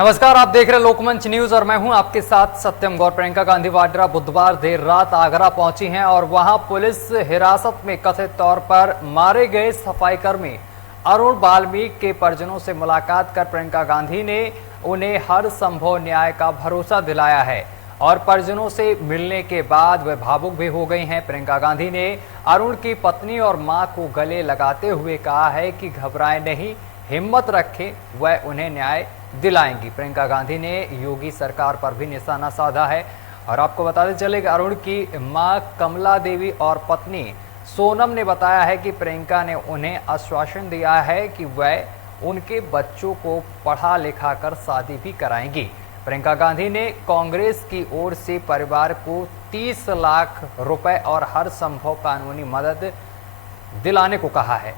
नमस्कार, आप देख रहे लोकमंच न्यूज और मैं हूं आपके साथ सत्यम गौर। प्रियंका गांधी वाड्रा बुधवार देर रात आगरा पहुंची हैं और वहां पुलिस हिरासत में कथित तौर पर मारे गए सफाई कर्मी अरुण वाल्मीकि के परिजनों से मुलाकात कर प्रियंका गांधी ने उन्हें हर संभव न्याय का भरोसा दिलाया है और परिजनों से मिलने के बाद वे भावुक भी हो गई हैं। प्रियंका गांधी ने अरुण की पत्नी और मां को गले लगाते हुए कहा है कि घबराएं नहीं, हिम्मत रखें, वह उन्हें न्याय दिलाएंगी। प्रियंका गांधी ने योगी सरकार पर भी निशाना साधा है और आपको बताते चले कि अरुण की मां कमला देवी और पत्नी सोनम ने बताया है कि प्रियंका ने उन्हें आश्वासन दिया है कि वह उनके बच्चों को पढ़ा लिखा कर शादी भी कराएंगी। प्रियंका गांधी ने कांग्रेस की ओर से परिवार को 30 लाख रुपए और हर संभव कानूनी मदद दिलाने को कहा है।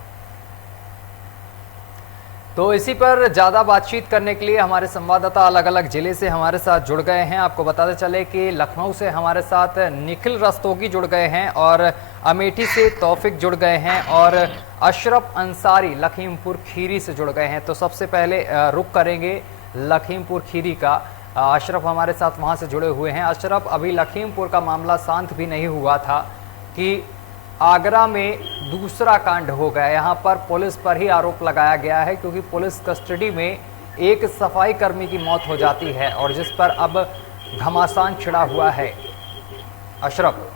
तो इसी पर ज़्यादा बातचीत करने के लिए हमारे संवाददाता अलग अलग जिले से हमारे साथ जुड़ गए हैं। आपको बताते चले कि लखनऊ से हमारे साथ निखिल रस्तोगी जुड़ गए हैं और अमेठी से तौफिक जुड़ गए हैं और अशरफ अंसारी लखीमपुर खीरी से जुड़ गए हैं। तो सबसे पहले रुख करेंगे लखीमपुर खीरी का। अशरफ हमारे साथ वहाँ से जुड़े हुए हैं। अशरफ, अभी लखीमपुर का मामला शांत भी नहीं हुआ था कि आगरा में दूसरा कांड हो गया। यहाँ पर पुलिस पर ही आरोप लगाया गया है क्योंकि पुलिस कस्टडी में एक सफाई कर्मी की मौत हो जाती है और जिस पर अब घमासान छिड़ा हुआ है। अशरफ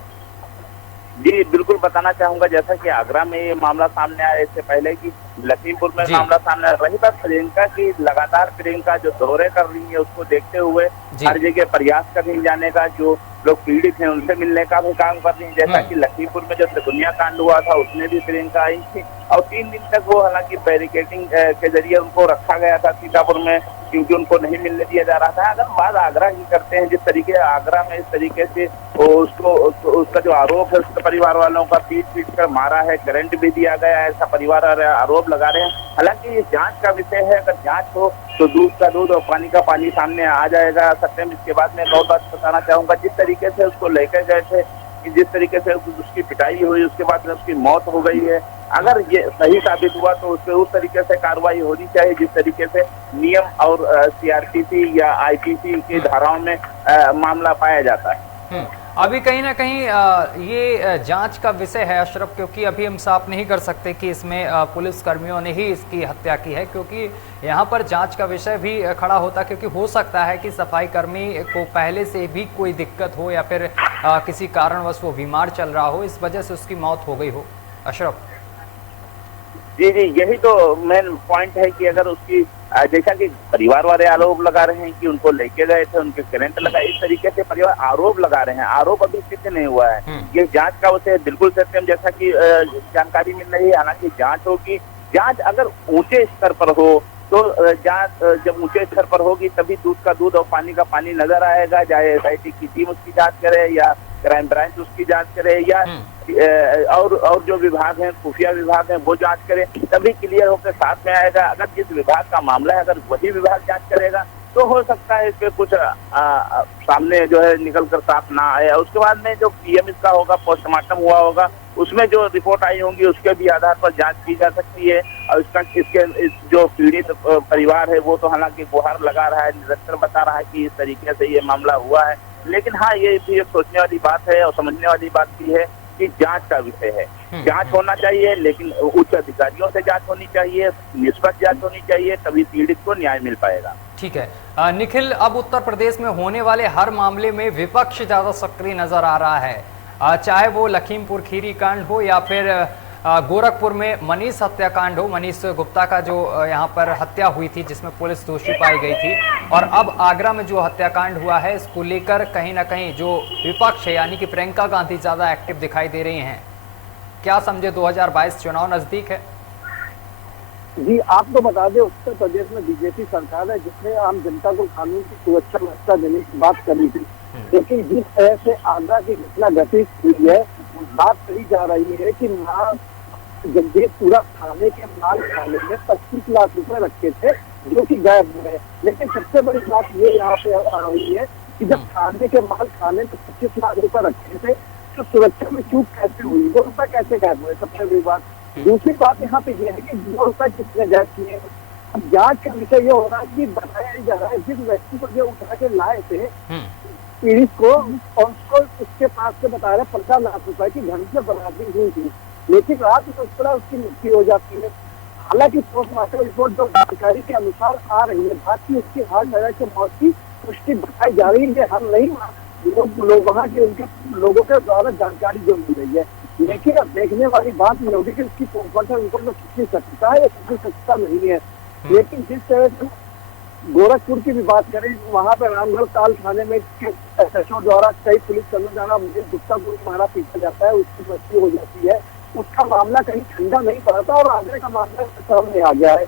जी बिल्कुल बताना चाहूंगा, जैसा कि आगरा में ये मामला सामने आया, इससे पहले कि लखीमपुर में मामला सामने आया। वहीं पर प्रियंका की लगातार प्रियंका जो दौरे कर रही है उसको देखते हुए हर जगह प्रयास कर रही जाने का, जो लोग पीड़ित हैं उनसे मिलने का भी काम कर रही है। जैसा कि लखीमपुर में जो त्रिगुनिया कांड हुआ था उसमें भी प्रियंका आई थी और 3 दिन तक वो हालांकि बैरिकेडिंग के जरिए उनको रखा गया था सीतापुर में, क्योंकि उनको नहीं मिलने दिया जा रहा था। अगर बात आगरा की करते हैं, जिस तरीके आगरा में इस तरीके से उसका जो आरोप है, उसके परिवार वालों का पीट कर मारा है, करंट भी दिया गया है, ऐसा परिवार आरोप लगा रहे हैं। हालांकि ये जांच का विषय है, अगर जांच हो तो दूध का दूध और पानी का पानी सामने आ जाएगा। सत्यम, इसके बाद मैं एक और बात बताना चाहूंगा, जिस तरीके से उसको लेकर गए थे, जिस तरीके से उसकी पिटाई हुई, उसके बाद में उसकी मौत हो गई है, अगर ये सही साबित हुआ तो उस पर उस तरीके से कार्रवाई होनी चाहिए जिस तरीके से नियम और सीआरपीसी या आईपीसी की धाराओं में मामला पाया जाता है। अभी कहीं ना कहीं ये जांच का विषय है अशरफ, क्योंकि अभी हम साफ नहीं कर सकते कि इसमें पुलिस कर्मियों ने ही इसकी हत्या की है, क्योंकि यहाँ पर जांच का विषय भी खड़ा होता, क्योंकि हो सकता है कि सफाई कर्मी को पहले से भी कोई दिक्कत हो या फिर किसी कारणवश वो बीमार चल रहा हो, इस वजह से उसकी मौत हो गई हो। अशरफ जी, यही तो मेन पॉइंट है कि अगर उसकी, जैसा कि परिवार वाले आरोप लगा रहे हैं कि उनको लेके गए थे, उनके करंट लगा, इस तरीके से परिवार आरोप लगा रहे हैं, आरोप अभी सिद्ध नहीं हुआ है। ये जांच का उसे बिल्कुल सत्यम, जैसा कि जानकारी मिल रही है। हालांकि जांच होगी, जांच अगर ऊंचे स्तर पर हो तो जांच जब ऊंचे स्तर पर होगी तभी दूध का दूध और पानी का पानी नजर आएगा। चाहे एसआईटी की टीम उसकी जांच करे या क्राइम ब्रांच उसकी जांच करे या और जो विभाग हैं, खुफिया विभाग हैं, वो जांच करे, तभी क्लियर होकर साथ में आएगा। अगर जिस विभाग का मामला है अगर वही विभाग जांच करेगा तो हो सकता है इस पे कुछ सामने जो है निकल कर साफ ना आए। उसके बाद में जो पीएम इसका होगा, पोस्टमार्टम हुआ होगा, उसमें जो रिपोर्ट आई होंगी उसके भी आधार पर जांच की जा सकती है। और इसके जो पीड़ित परिवार है वो तो हालांकि गुहार लगा रहा है, निरंतर बता रहा है कि इस तरीके से ये मामला हुआ है। लेकिन हाँ, ये भी एक सोचने वाली बात है और समझने वाली बात भी है कि जांच का विषय है, जांच होना चाहिए, लेकिन उच्च अधिकारियों से जांच होनी चाहिए, निष्पक्ष जांच होनी चाहिए, तभी पीड़ित को न्याय मिल पाएगा। ठीक है निखिल, अब उत्तर प्रदेश में होने वाले हर मामले में विपक्ष ज्यादा सक्रिय नजर आ रहा है, चाहे वो लखीमपुर खीरी कांड हो या फिर गोरखपुर में मनीष हत्याकांड हो, मनीष गुप्ता का जो यहाँ पर हत्या हुई थी जिसमें पुलिस दोषी पाई गई थी, और अब आगरा में जो हत्याकांड हुआ है, इसको लेकर कहीं ना कहीं जो विपक्ष है यानी कि प्रियंका गांधी ज्यादा एक्टिव दिखाई दे रही हैं। क्या समझे, 2022 चुनाव नजदीक है? जी, आपको बता दें उत्तर प्रदेश में बीजेपी सरकार है जिसने आम जनता को कानून की सुरक्षा व्यवस्था देने की बात करी थी, लेकिन जिस तरह से आगरा की घटना घटित हुई है, बात कही जा रही है कि जगदीशपुरा थाने के माल खाने में 25 लाख रुपए रखे थे जो कि गायब हुए। लेकिन सबसे बड़ी बात ये यहाँ पे आ रही है कि जब थाने के माल खाने में 25 लाख रुपए रखे थे तो सुरक्षा में चूक कैसे हुई, वो रुपए कैसे गायब हुए, सबसे बड़ी बात। दूसरी बात यहाँ पे ये है कि 2 रुपए किसने गायब किए, अब जांच का विषय ये हो रहा है कि बताया जा रहा है जिस व्यक्ति को जो उठा के लाए थे पीड़ित को, और उसको उसके पास से बता रहे 15 लाख रुपए की घर से बरामदी हुई थी, लेकिन रात में उस पर उसकी मृत्यु हो जाती है। हालांकि पोस्टमार्टम रिपोर्ट जो जानकारी के अनुसार आ रही है, बात की उसकी हार्ट अटैक से मौत की पुष्टि बताई जा रही है। हम नहीं लोग वहाँ के उनके लोगों के द्वारा जानकारी जो मिल रही है, लेकिन अब देखने वाली बात ये होगी कि उसकी पोस्टमार्टम रिपोर्ट में कितनी सच्चा है या कितनी सच्चा नहीं है। लेकिन जिस तरह से गोरखपुर की भी बात करें, वहाँ पे रामगढ़ ताल थाने में SHO द्वारा कई पुलिस कर्मियों द्वारा गुप्ता को मारा पीटा जाता है, उसकी मृत्यु हो जाती है, उसका मामला कहीं ठंडा नहीं पड़ा था और आगे का मामला सामने आ गया है।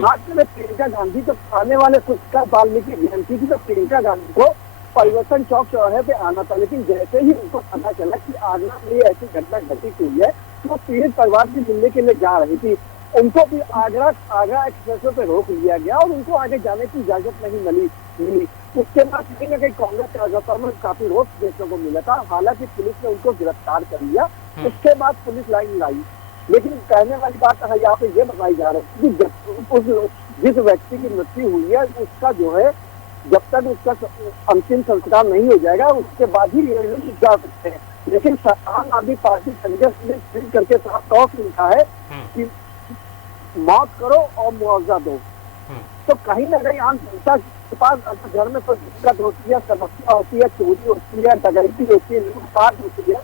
मात्र में प्रियंका गांधी तो आने वाले कुछ का वाल्मीकि जयंती थी, तो प्रियंका गांधी को परिवर्तन चौक चौराहे पे आना था, लेकिन जैसे ही उनको पता चला कि आगरा में ऐसी घटना घटित हुई है, तो पीड़ित परिवार से मिलने के लिए जा रही थी, उनको भी आगरा एक्सप्रेसवे पे रोक लिया गया और उनको आगे जाने की इजाजत नहीं मिली। उसके बाद कहीं न कहीं कांग्रेस कार्यकर्ताओं में काफी रोष देखने को मिला था। हालांकि पुलिस ने उनको गिरफ्तार कर लिया, उसके बाद पुलिस लाइन लाई। लेकिन कहने वाली बात यहाँ पे ये बताई जा रही है कि जिस व्यक्ति की मृत्यु हुई है उसका जो है जब तक उसका अंतिम संस्कार नहीं हो जाएगा उसके बाद ही जा सकते हैं। लेकिन आम आदमी पार्टी संजय ने ट्वीट करके साफ तौर से लिखा है कि मौत करो और मुआवजा दो। तो कहीं ना कहीं आम जनता के पास अगर घर में कोई दिक्कत होती है, समस्या होती है, चोरी होती है, डकैती होती है, लूटपाट होती है,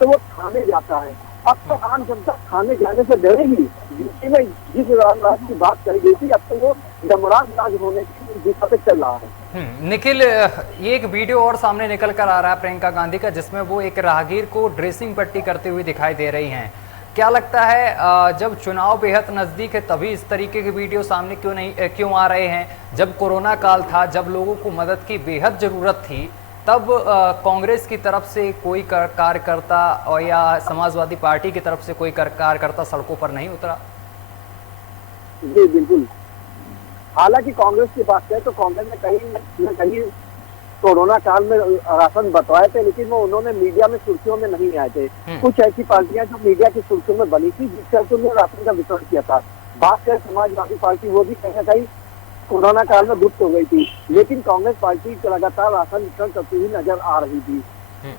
तो वो थाने जाता है। अब तो आम जनता थाने जाने से डरेगी। यूपी में जिस राज की बात करी गई थी, अब तो वो जमराज राज होने की दिशा पे चल रहा है। निखिल, ये एक वीडियो और सामने निकल कर आ रहा है प्रियंका गांधी का, जिसमें वो एक राहगीर को ड्रेसिंग पट्टी करते हुए दिखाई दे रही हैं। क्या लगता है जब चुनाव बेहद नजदीक है तभी इस तरीके के वीडियो सामने क्यों आ रहे हैं? जब कोरोना काल था, जब लोगों को मदद की बेहद जरूरत थी, तब कांग्रेस की तरफ से कोई कार्यकर्ता और या समाजवादी पार्टी की तरफ से कोई कार्यकर्ता सड़कों पर नहीं उतरा? जी बिल्कुल। हालांकि कांग्रेस की बात करें तो कांग्रेस ने कहीं न कहीं कोरोना काल में राशन बंटवाए थे, लेकिन वो उन्होंने मीडिया में सुर्खियों में नहीं आए थे। कुछ ऐसी पार्टियां जो मीडिया की सुर्खियों में बनी थी, जिस तरह उन्होंने राशन का वितरण किया था। बात करें समाजवादी पार्टी, वो भी कहीं न कहीं कोरोना काल में गुप्त हो गई थी, लेकिन कांग्रेस पार्टी लगातार राशन वितरण करती हुई नजर आ रही थी।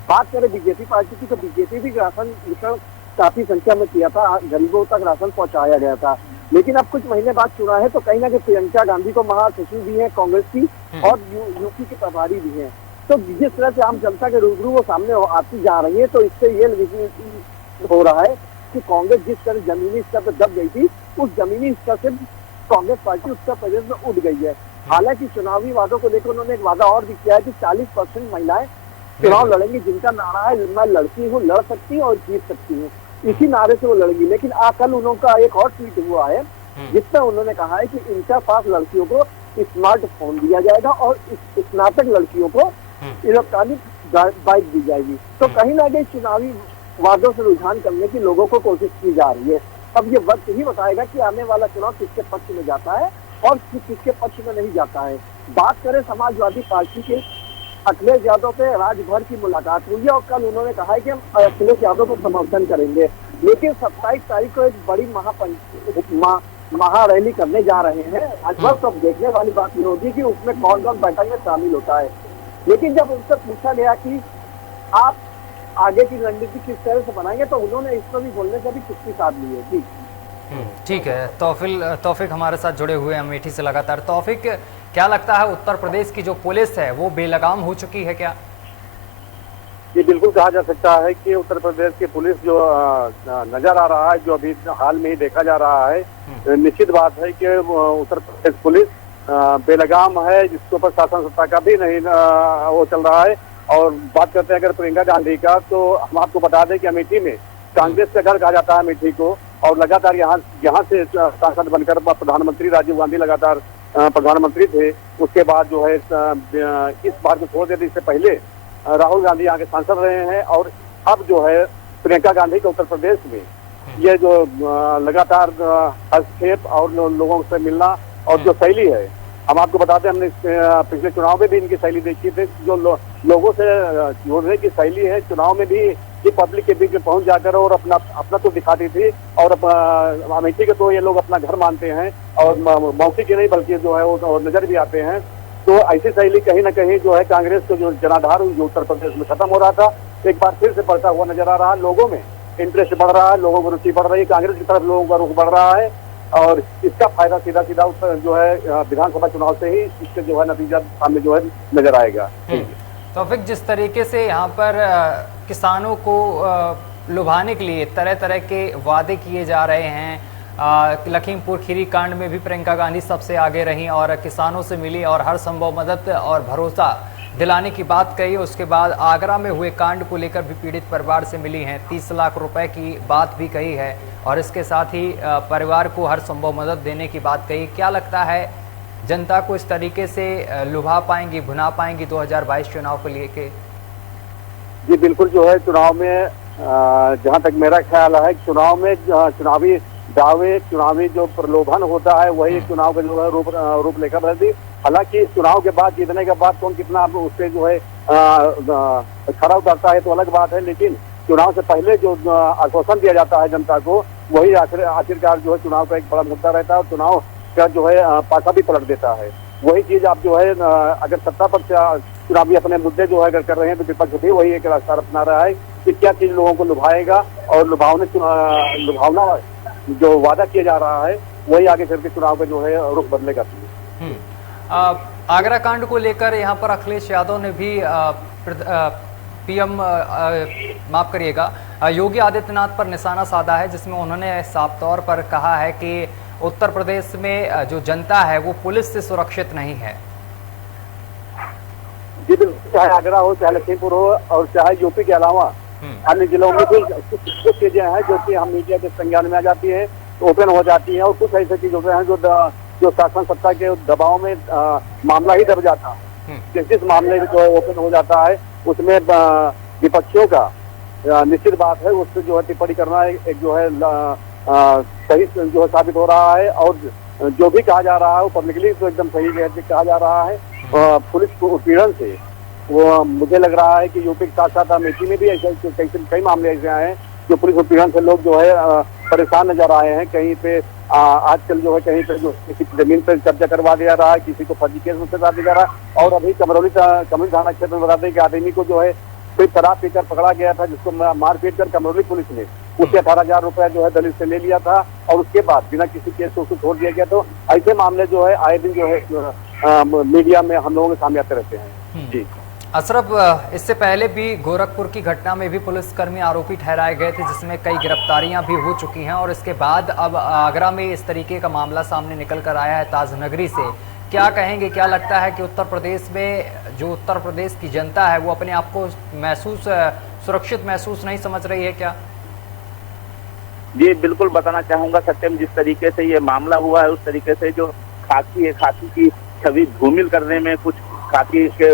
बात करें बीजेपी पार्टी की, तो बीजेपी भी राशन वितरण काफी संख्या में किया था, गरीबों तक राशन पहुंचाया गया था। लेकिन अब कुछ महीने बाद चुना है तो कहीं ना कहीं प्रियंका गांधी को महासचिव भी है कांग्रेस की और यूपी के प्रभारी भी हैं। तो जिस तरह से आम जनता के रूबरू वो सामने आती जा रही है, तो इससे ये हो रहा है कि कांग्रेस जिस तरह जमीनी स्तर पर दब गई थी, उस जमीनी स्तर से कांग्रेस पार्टी उत्तर प्रदेश में उठ गई है। हालांकि चुनावी वादों को लेकर उन्होंने एक वादा और भी किया है कि 40% महिलाएं चुनाव लड़ेंगी, जिनका नारा है मैं लड़की हूँ, लड़ सकती हूँ और जीत सकती हूँ। इसी नारे से वो लड़ेंगी। लेकिन कल उनका एक और ट्वीट हुआ है जिसमें उन्होंने कहा है कि इंटर पास लड़कियों को स्मार्टफोन दिया जाएगा और स्नातक लड़कियों को इलेक्ट्रॉनिक बाइक दी जाएगी। तो कहीं ना कहीं चुनावी वादों से रुझान करने की लोगों को कोशिश की जा रही है। अब ये वक्त ही बताएगा कि आने वाला चुनाव किसके पक्ष में जाता है और किसके पक्ष में नहीं जाता है। बात करें समाजवादी पार्टी के, अखिलेश यादव से राजभर की मुलाकात हुई है और कल उन्होंने कहा है कि हम अखिलेश यादव को समर्थन करेंगे। लेकिन 27 तारीख को एक बड़ी महारैली करने जा रहे हैं राजभर। सब देखने वाली बात ये होगी कि उसमें कौन कौन बैठक में शामिल होता है। लेकिन जब उनसे पूछा गया कि आप आगे की रणनीति किस तरह से बनाएंगे, तो उन्होंने इस पर भी बोलने से भी चुप्पी साध ली है। ठीक है, तौफिक हमारे साथ जुड़े हुए हैं अमेठी से लगातार। तौफिक, क्या लगता है उत्तर प्रदेश की जो पुलिस है वो बेलगाम हो चुकी है क्या? ये बिल्कुल कहा जा सकता है कि उत्तर प्रदेश की पुलिस जो नजर आ रहा है, जो अभी हाल में ही देखा जा रहा है, निश्चित बात है कि उत्तर प्रदेश पुलिस बेलगाम है, जिसके ऊपर शासन सत्ता का भी नहीं वो चल रहा है। और बात करते हैं अगर प्रियंका गांधी का, तो हम आपको बता दें कि अमेठी में कांग्रेस का घर कहा जाता है अमेठी को, और लगातार यहाँ से सांसद बनकर प्रधानमंत्री राजीव गांधी लगातार प्रधानमंत्री थे। उसके बाद जो है इस बार को छोड़ देते, इससे पहले राहुल गांधी यहाँ के सांसद रहे हैं। और अब जो है प्रियंका गांधी के उत्तर प्रदेश में ये जो लगातार हस्तक्षेप और लोगों से मिलना और जो शैली है, हम आपको बताते हैं, हमने पिछले चुनाव में भी इनकी शैली देखी थी। जो लोगों से जुड़ने की शैली है, चुनाव में भी ये पब्लिक के बीच में पहुंच जाकर और अपना अपना तो दिखाती थी, और अमेठी के तो ये लोग अपना घर मानते हैं, और मौसी के नहीं बल्कि जो है वो नजर भी आते हैं। तो ऐसी शैली कहीं ना कहीं जो है कांग्रेस को जो जनाधार जो उत्तर प्रदेश में खत्म हो रहा था, एक बार फिर से बढ़ता हुआ नजर आ रहा है। लोगों में इंटरेस्ट बढ़ रहा है, लोगों को रुचि बढ़ रही है, कांग्रेस की तरफ लोगों का रुख बढ़ रहा है, और इसका फायदा सीधा सीधा जो है विधानसभा चुनाव से ही इसके जो है नतीजा सामने जो है नजर आएगा। तो फिर जिस तरीके से यहाँ पर किसानों को लुभाने के लिए तरह तरह के वादे किए जा रहे हैं, लखीमपुर खीरी कांड में भी प्रियंका गांधी सबसे आगे रहीं और किसानों से मिली और हर संभव मदद और भरोसा दिलाने की बात कही। उसके बाद आगरा में हुए कांड को लेकर भी पीड़ित परिवार से मिली हैं, 30 लाख रुपए की बात भी कही है और इसके साथ ही परिवार को हर संभव मदद देने की बात कही। क्या लगता है जनता को इस तरीके से लुभा पाएंगी, भुना पाएंगी 2022 चुनाव को लेके? जी बिल्कुल, जो है चुनाव में जहां तक मेरा ख्याल है, चुनाव में चुनावी दावे, चुनावी जो प्रलोभन होता है वही चुनाव का जो है रूपरेखा बदलती। हालांकि चुनाव के बाद जीतने के बाद कौन कितना उससे जो है खरा उतरता है तो अलग बात है, लेकिन चुनाव से पहले जो आश्वासन दिया जाता है जनता को वही आखिरकार जो है चुनाव का एक बड़ा मुद्दा रहता है, और चुनाव का जो है पासा भी पलट देता है। वही चीज आप जो है अगर सत्ता पर चुनावी अपने मुद्दे जो है अगर कर रहे हैं तो विपक्ष भी वही एक रास्ता अपना रहा है कि क्या चीज लोगों को लुभाएगा, और लुभावना जो वादा किया जा रहा है वही आगे चल के चुनाव का जो है रुख बदलेगा। आगरा कांड को लेकर यहाँ पर अखिलेश यादव ने भी पीएम माफ करिएगा योगी आदित्यनाथ पर निशाना साधा है, जिसमें उन्होंने साफ तौर पर कहा है कि उत्तर प्रदेश में जो जनता है वो पुलिस से सुरक्षित नहीं है। जी बिल्कुल, चाहे आगरा हो, चाहे लखीमपुर हो, और चाहे यूपी के अलावा अन्य जिलों में कुछ चीजें हैं जो कि हम मीडिया के संज्ञान में आ जाती है, तो ओपन हो जाती है, और कुछ ऐसे चीज होते हैं जो शासन सत्ता के दबाव में मामला ही दब जाता है। जिस मामले में जो है ओपन हो जाता है उसमें विपक्षियों का निश्चित बात है उससे जो है टिप्पणी करना एक जो है सही जो है साबित हो रहा है, और जो भी कहा जा रहा है वो पब्लिकली तो एकदम सही कहा जा रहा है। पुलिस को उत्पीड़न से वो मुझे लग रहा है कि यूपी के साथ साथ अमेठी में भी ऐसे कई मामले ऐसे आए हैं जो पुलिस उत्पीड़न से लोग जो है परेशान नजर आए हैं। कहीं पे आजकल जो है कहीं पे जो किसी जमीन पर कब्जा करवा दिया रहा है, किसी को फर्जी केस में सजा दिया जा रहा है, और अभी कमरौली थाना क्षेत्र में बताते हैं कि आदमी को जो है कोई शराब पीकर पकड़ा गया था, जिसको मारपीट कर कमरौली पुलिस ने उससे 18,000 रुपया जो है दलित से ले लिया था, और उसके बाद बिना किसी केस को उसको छोड़ दिया गया। तो ऐसे मामले जो है आए दिन जो है मीडिया में हम लोगों के सामने आते रहते हैं। जी अशरफ, इससे पहले भी गोरखपुर की घटना में भी पुलिसकर्मी आरोपी ठहराए गए थे, जिसमें कई गिरफ्तारियां भी हो चुकी हैं, और इसके बाद अब आगरा में इस तरीके का मामला सामने निकल कर आया है ताजनगरी से। क्या कहेंगे, क्या लगता है कि उत्तर प्रदेश में जो उत्तर प्रदेश की जनता है वो अपने आप को सुरक्षित महसूस नहीं समझ रही है क्या? जी बिल्कुल बताना चाहूंगा सत्यम, जिस तरीके से ये मामला हुआ है उस तरीके से जो खाकी है, खाकी की छवि धूमिल करने में कुछ खाकी के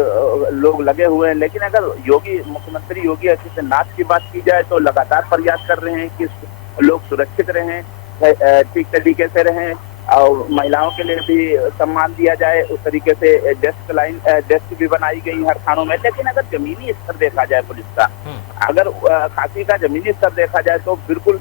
लोग लगे हुए हैं। लेकिन अगर मुख्यमंत्री योगी आदित्यनाथ की बात की जाए तो लगातार प्रयास कर रहे हैं कि लोग सुरक्षित रहें, ठीक तरीके से रहें, और महिलाओं के लिए भी सम्मान दिया जाए। उस तरीके से डेस्क भी बनाई गई हर थानों में। लेकिन अगर जमीनी स्तर देखा जाए पुलिस का, अगर खाकी का जमीनी स्तर देखा जाए तो बिल्कुल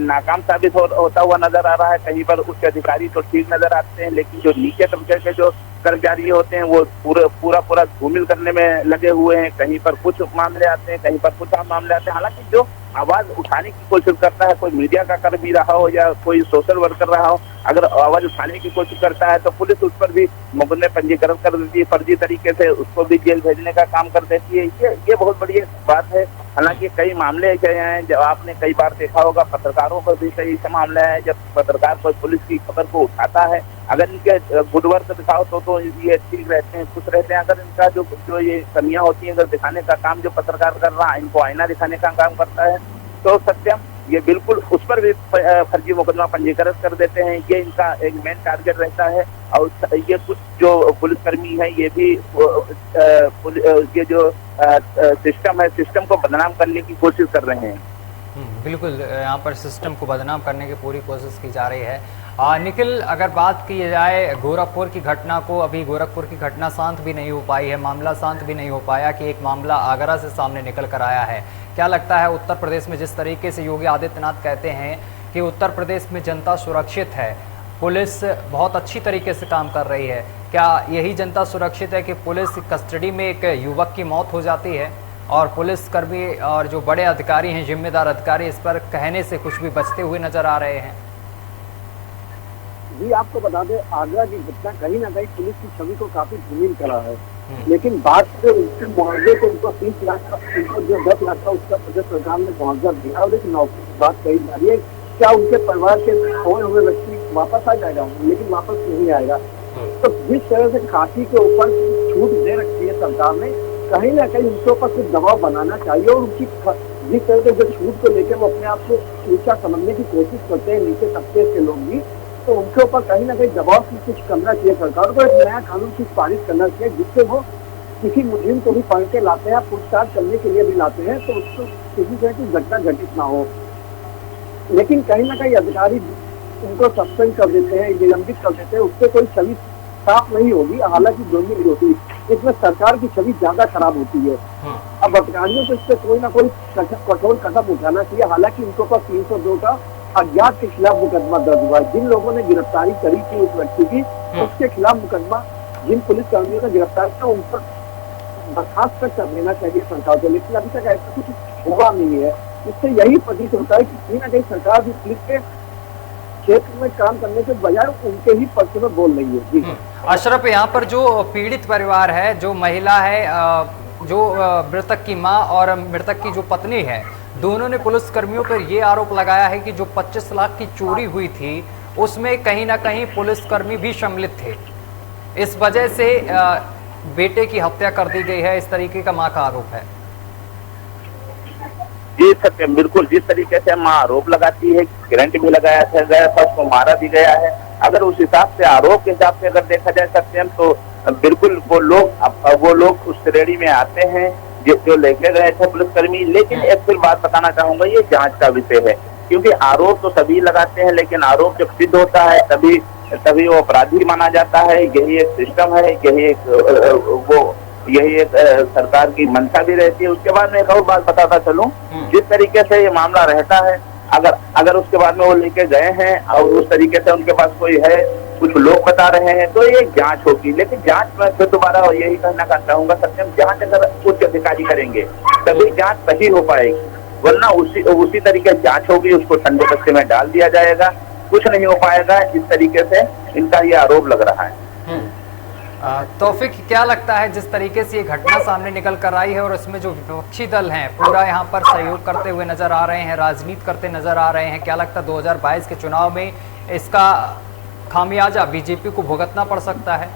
नाकाम साबित होता हुआ नजर आ रहा है। कहीं पर उच्च अधिकारी तो ठीक नजर आते हैं, लेकिन जो नीचे तबके के जो कर्मचारी होते हैं वो पूरा धूमिल करने में लगे हुए हैं। कहीं पर कुछ मामले आते हैं, कहीं पर कुछ मामले आते हैं। हालांकि जो आवाज उठाने की कोशिश करता है, कोई मीडिया का कर भी रहा हो या कोई सोशल वर्कर रहा हो, अगर आवाज उठाने की कोशिश करता है तो पुलिस उस पर भी मुकदमे पंजीकरण कर देती है, फर्जी तरीके से उसको भी जेल भेजने का काम कर देती है। ये बहुत बड़ी बात है। हालांकि कई मामले ऐसे हैं, जब आपने कई बार देखा होगा पत्रकारों पर भी कई ऐसे मामले हैं, जब पत्रकार कोई पुलिस की खबर को उठाता है, अगर इनके गुडवर्क दिखाओ तो ये ठीक रहते हैं, खुश रहते हैं। अगर इनका जो ये कमियां होती हैं, अगर दिखाने का काम जो पत्रकार कर रहा है, इनको आईना दिखाने का काम करता है, तो सत्यम ये बिल्कुल उस पर भी फर्जी मुकदमा पंजीकृत कर देते हैं। ये इनका एक मेन टारगेट रहता है। और ये कुछ जो पुलिसकर्मी है ये भी ये जो सिस्टम है, सिस्टम को बदनाम करने की कोशिश कर रहे हैं। बिल्कुल, यहाँ पर सिस्टम को बदनाम करने की पूरी कोशिश की जा रही है। निखिल, अगर बात की जाए गोरखपुर की घटना को, अभी गोरखपुर की घटना शांत भी नहीं हो पाई है, मामला शांत भी नहीं हो पाया कि एक मामला आगरा से सामने निकल कर आया है। क्या लगता है उत्तर प्रदेश में जिस तरीके से योगी आदित्यनाथ कहते हैं कि उत्तर प्रदेश में जनता सुरक्षित है, पुलिस बहुत अच्छी तरीके से काम कर रही है, क्या यही जनता सुरक्षित है कि पुलिस कस्टडी में एक युवक की मौत हो जाती है और पुलिसकर्मी और जो बड़े अधिकारी हैं, जिम्मेदार अधिकारी, इस पर कहने से कुछ भी बचते हुए नजर आ रहे हैं? जी आपको बता दें, आगरा की घटना कहीं ना कहीं पुलिस की छवि को काफी धूमिल करा है। लेकिन बात जो उसके मुआवजे को, उनको 30 लाख का, उनको जो 10 लाख का उसका प्रदेश सरकार ने मुआवजा दिया और एक नौकरी की बात कही जा रही है, क्या उनके परिवार के खोए हुए व्यक्ति वापस आ जाएगा? लेकिन वापस नहीं आएगा। तो जिस तरह से खाकी के ऊपर छूट दे रखी है सरकार ने, कहीं ना कहीं उनके ऊपर कुछ दबाव बनाना चाहिए और उनकी जिस तरह से जो छूट को लेकर वो अपने आप को ऊंचा समझने की कोशिश करते हैं नीचे तबके के लोग भी, तो उनके ऊपर कहीं ना कहीं दबाव की कुछ करना चाहिए सरकार को। एक नया कानून की पारित करना चाहिए जिससे वो किसी मुजरिम को भी पकड़ के लाते हैं, पूछताछ करने के लिए भी लाते हैं, तो उसको किसी तरह की घटना घटित ना हो। लेकिन कहीं ना कहीं अधिकारी उनको सस्पेंड कर देते हैं, निलंबित कर देते हैं, उससे कोई छवि साफ नहीं होगी, हालांकि दोनों नहीं होती, इसमें सरकार की छवि ज्यादा खराब होती है। अब अधिकारियों को इससे कोई ना कोई कठोर कदम उठाना चाहिए। हालांकि उनके ऊपर 302 का अज्ञात के खिलाफ मुकदमा दर्ज हुआ है। जिन लोगों ने गिरफ्तारी करी थी उस व्यक्ति की, उसके खिलाफ मुकदमा, जिन पुलिस कर्मियों का गिरफ्तार किया उन पर बर्खास्त तक कर देना चाहिए सरकार को, लेकिन अभी तक ऐसा कुछ हुआ नहीं है। इससे यही प्रतीत होता है कि कहीं ना कहीं सरकार भी पुलिस के क्षेत्र में काम करने के बजाय उनके ही पक्ष में बोल रही है। जी अशरफ, यहाँ पर जो पीड़ित परिवार है, जो महिला है, जो मृतक की मां और मृतक की जो पत्नी है, दोनों ने पुलिस कर्मियों पर ये आरोप लगाया है कि जो 25 लाख की चोरी हुई थी उसमें कहीं ना कहीं पुलिसकर्मी भी सम्मिलित थे, इस वजह से बेटे की हत्या कर दी गई है, इस तरीके का मां का आरोप है। जी सत्यम, बिल्कुल जिस तरीके से मां आरोप लगाती है, करंट भी लगाया गया था, उसको मारा भी गया है, अगर उस हिसाब से आरोप के हिसाब से अगर देखा जाए सत्यम, तो बिल्कुल वो लोग उस श्रेणी में आते हैं जो लेके गए थे पुलिसकर्मी। लेकिन एक फिर बात बताना चाहूंगा, ये जांच का विषय है, क्योंकि आरोप तो सभी लगाते हैं, लेकिन आरोप जब सिद्ध होता है तभी वो अपराधी माना जाता है। यही एक सिस्टम है, यही एक सरकार की मंशा भी रहती है। उसके बाद में एक और बात बताता चलूं, जिस तरीके से ये मामला रहता है, अगर उसके बाद में वो लेके गए हैं और उस तरीके से उनके पास कोई है, कुछ लोग बता रहे हैं, तो ये जांच होगी। लेकिन जांच में फिर दोबारा यही कहना चाहूंगा सत्यम, जांच अगर उच्च अधिकारी करेंगे तभी जांच सही हो पाएगी, वरना उसी तरीके से जांच होगी, उसको ठंडे बक्से में डाल दिया जाएगा, कुछ नहीं हो पाएगा। इस तरीके से इनका ये आरोप लग रहा है। तौफिक, क्या लगता है जिस तरीके से ये घटना सामने निकल कर आई है और इसमें जो विपक्षी दल हैं पूरा यहाँ पर सहयोग करते हुए नजर आ रहे हैं, राजनीति करते नजर आ रहे हैं, क्या लगता है 2022 के चुनाव में इसका खामियाजा बीजेपी को भुगतना पड़ सकता है?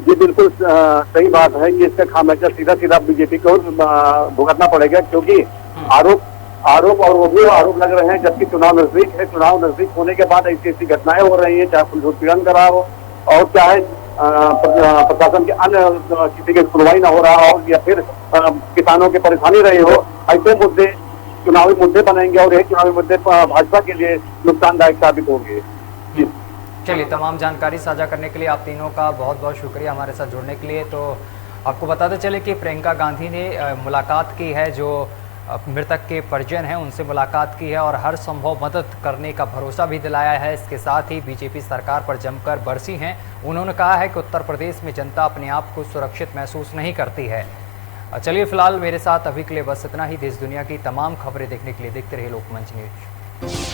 जी बिल्कुल सही बात है कि इसका खामियाजा सीधा बीजेपी को भुगतना पड़ेगा, क्योंकि आरोप और वो भी आरोप लग रहे हैं, जबकि चुनाव नजदीक है। चुनाव नजदीक होने के बाद ऐसी घटनाएं हो रही है, चाहे पुलिस उत्पीड़न करा हो और चाहे प्रशासन के अन्य किसी की सुनवाई ना हो रहा हो, या फिर किसानों की परेशानी रही हो, ऐसे मुद्दे चुनावी मुद्दे बनेंगे और यही चुनावी मुद्दे भाजपा के लिए नुकसानदायक साबित होंगे। चलिए, तमाम जानकारी साझा करने के लिए आप तीनों का बहुत बहुत शुक्रिया हमारे साथ जुड़ने के लिए। तो आपको बताते चले कि प्रियंका गांधी ने मुलाकात की है, जो मृतक के परिजन हैं उनसे मुलाकात की है और हर संभव मदद करने का भरोसा भी दिलाया है। इसके साथ ही बीजेपी सरकार पर जमकर बरसी हैं। उन्होंने कहा है कि उत्तर प्रदेश में जनता अपने आप को सुरक्षित महसूस नहीं करती है। चलिए, फिलहाल मेरे साथ अभी के लिए बस इतना ही। देश दुनिया की तमाम खबरें देखने के लिए देखते रहिए लोकमंच न्यूज।